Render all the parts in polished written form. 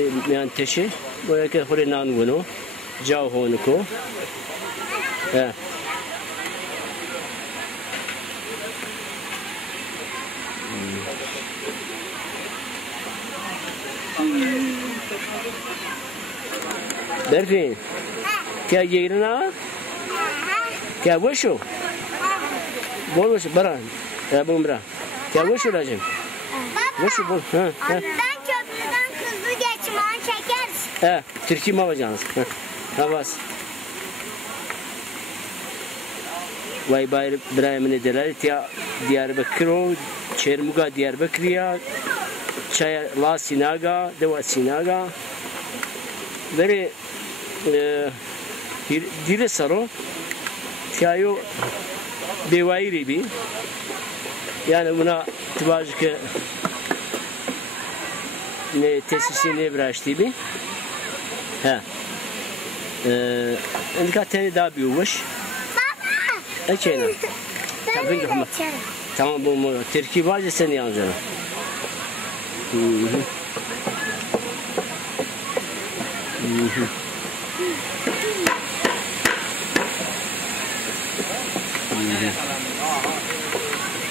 میان تشه باید که خوری نانگونو جاو هونکو برفین که گیرنا که وشو بول وشو بران ya bumra ya وشو راجم وشو bol ben köprüden hızlı geçmeyi çekeriz. Türkiye mi yapacaksınız? Havas. Vay bayır Ibrahim'in delalet ya Diyarbakır'o Çermuga Diyarbakır'ya Çaya La Sinaga Deva Sinaga Veri Dire Saro Tiyayo Devayri bi yani buna tibacı ki ne tesisi ne bıraştı bi indika tane daha büyümüş Baba açayım tamam bu Türkiye var ya seni yazacağım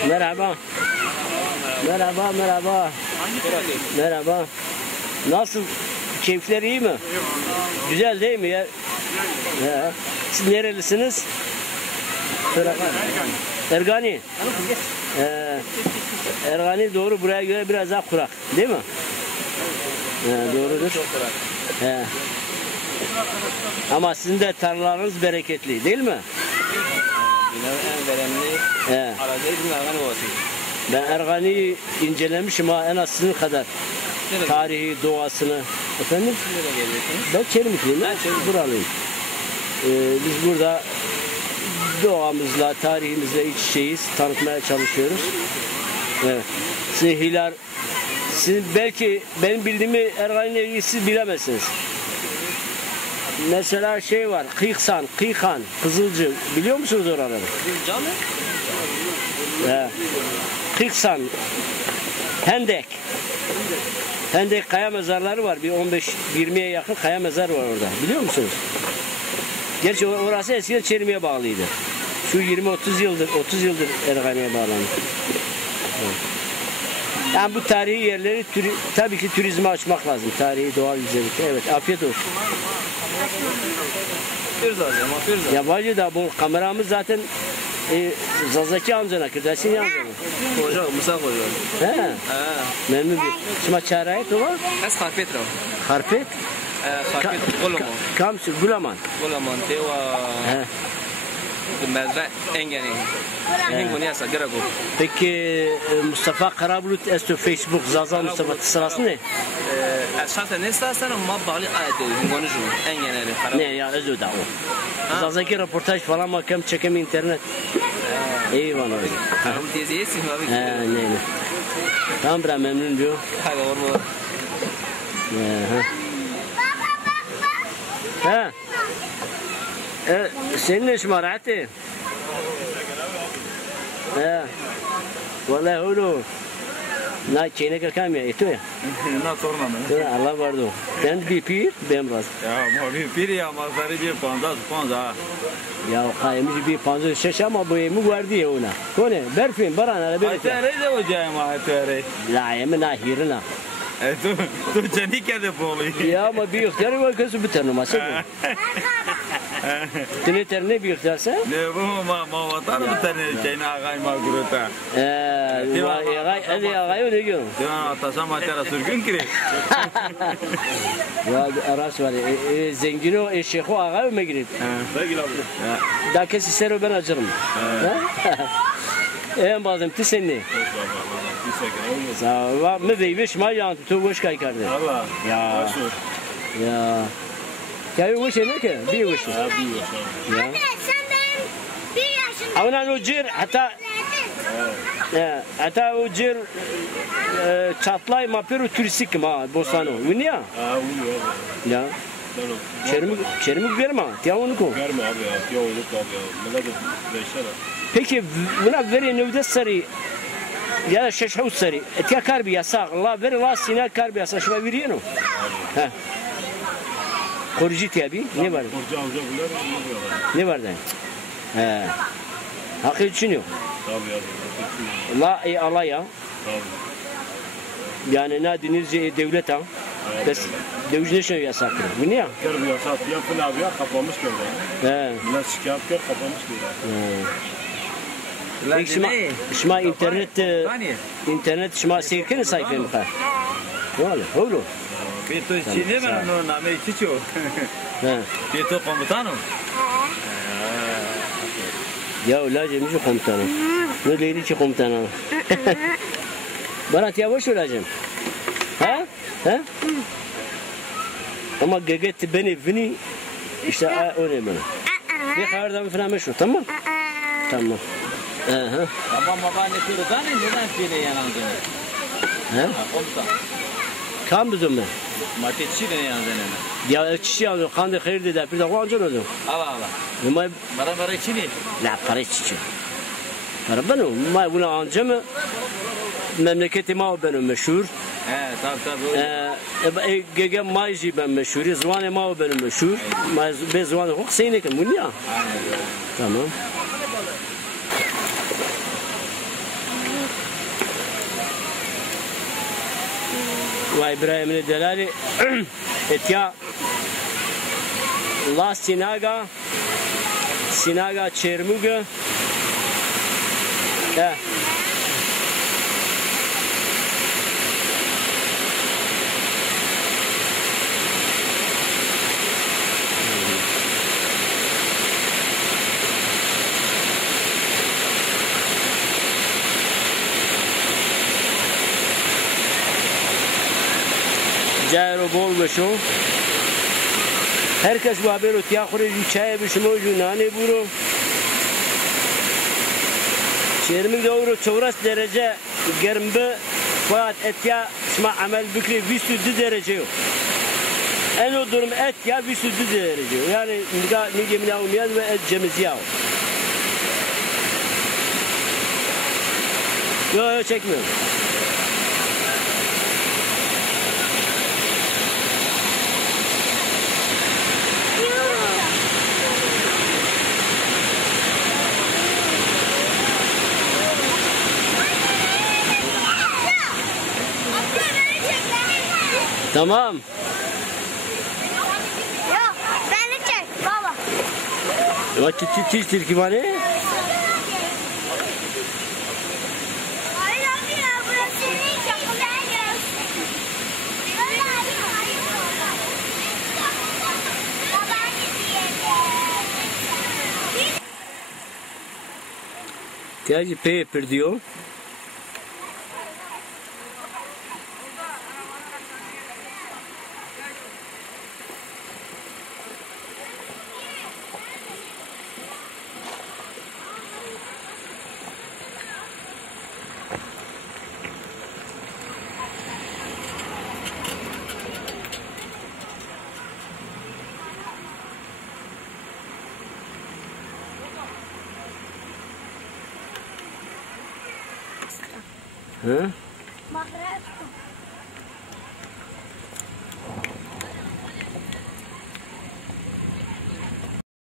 Merhaba. Merhaba, merhaba. Merhaba. Nasıl? Keyifler iyi mi? Güzel değil mi ya? Siz nerelisiniz? Ergani. Ergani doğru, buraya göre biraz daha kurak. Değil mi? Doğrudur. Ama sizin de tarlalarınız bereketli değil mi? Ben Ergani'yi incelemişim ha, en az sizin kadar. Tarihi, doğasını. Efendim? Ben Çermikliyim. Buralıyım. Biz burada doğamızla, tarihimizle iç içeyiz. Tanıtmaya çalışıyoruz. Evet. Siz belki benim bildiğimi Ergani'yle ilgili siz bilemezsiniz. Mesela şey var, Kıyıksan, Kıyıkan, Kızılcı. Biliyor musunuz oraları? Kıyıksan, Hendek. Hendek kaya mezarları var. Bir 15-20'ye yakın kaya mezar var orada. Biliyor musunuz? Gerçi orası eskiden Çermi'ye bağlıydı. Şu 20-30 yıldır Ergani'ye bağlandı. Yani bu tarihi yerleri tabii ki turizme açmak lazım. Tarihi, doğal güzellik. Evet, afiyet olsun. Ya bacı da bu kameramız zaten Zazaki amcana, Kırdaş'ın amcana. Hoca, Musa Hoca. Memnun bir. Şimdi çarayet o var? Ez Harpet ra. Harpet? Harpet Gulaman. Kamçı Gulaman. Gulaman teva. Mezra engeni. Engeni asa garago. Peki Mustafa Karabulut esto Facebook Zaza Mustafa sırası ne? Şartı ne istersen ama bağlı ayette engeni şu engeni. Ne ya özü da o. Zazaki röportaj falan makam çekem internet. Eyvallah. Tamam diyesin abi. Ne. Tamam bra memnun diyor. Hadi orada. senin eş marati. Vallahi öyle. Na çene kakam ya ito ya. Na sorma mı? Allah vardı. Ben bir pir bemraz. Ya ma bir pir ya mazarı bir panza. Ya kaymış bir panza şeş ama bu yemi vardı ya ona. Kone berfin barana bir. Aytere de hocam aytere. La yemi na hirna. Tu cani kede bolu. Ya ama bir ihtiyar var kızı bir tane masa. Tene terne bir ihtiyarsa? Ne bu ma vatar bir tane çayna agay ma gurota. Agay ne diyor? Divan atasa matera sürgün kire. Ya aras var. Zengino eşeğo agay mı girip? Da kesi sero ben acırım. En bazım tisenni. Sağ mı deymiş ma yan tu boş kay kardı. Allah. Ya. Ya bu şey ne ki? Bir bu şey. Ya. Sen benim 1 yaşında. Avnan ucir hatta ucir çatlay maperu turistik ma Bosano. Uni ya? Ya. Çermik verme. Ya onu ko. Verme abi ya. Yok abi ya. Millet beşer. Peki buna veri nevde sarı Ya şeş havuz sari. Etiya kar bir yasak. Allah ver Allah sina kar bir yasak. Şuna veriyor mu? Ha. Korucu tabi. Ne var? Korucu amca bunlar ne diyorlar? Ne var da? He. Hakkı için yok. Tabii ya. Allah Allah ya. Tabii. Yani ne deniz devlet ha. Bes devlet ne şey yasak. Bu ne ya? Kır bir yasak. Ya falan abi ya kapamış böyle. He. Bunlar şikayet kır kapamış böyle. Peki şma internet şma seyirken sayfayı mı kar? Valla oğlum. Bir to çiğne ben onun namı içiyor. He. Bir to komutanım. Ya ulacım şu komutanım. Ne değil ki komutanım. Bana yavaş ulacım. Ha? Ha? Ama geget beni vini işte öyle bana. Bir kardan falan meşhur tamam? Tamam. Aha. Tamam baba ne tür tane neden pile yanandın? Ha? Komutan. Kam dedim ben. Matetçi ne yanandın? Ya çiçeği alıyor. Kandı hayır dedi. Bir de kuancın oldu. Allah. Ama Bara çini. la para çiçeği. Para benim. Ama bunu ancamı memleketi ma benim meşhur. He tabii. Gege Mayji ben meşhur. Zvanı ma benim meşhur. Ben zvanı hok seynekim. Bu niye? Tamam. Ve İbrahim'in delali etya La Sinaga Çermuga Cayro bol beşo. Herkes bu haber otiya kure çay bişmo nane buru. Çermik doğru çevres derece germbe fakat etya şma amel bükri 100 derece yok. En o durum et ya 100 derece yok. Yani ne gemine umiyaz ve et cemiziyav. Yok çekmiyorum. Tamam. Yok, beni çek baba. Ya tiz tilkivane. Hayır abi ya, burası senin çok güzel yer. Baba Tiyaji paper diyor. Hı? Mahrem.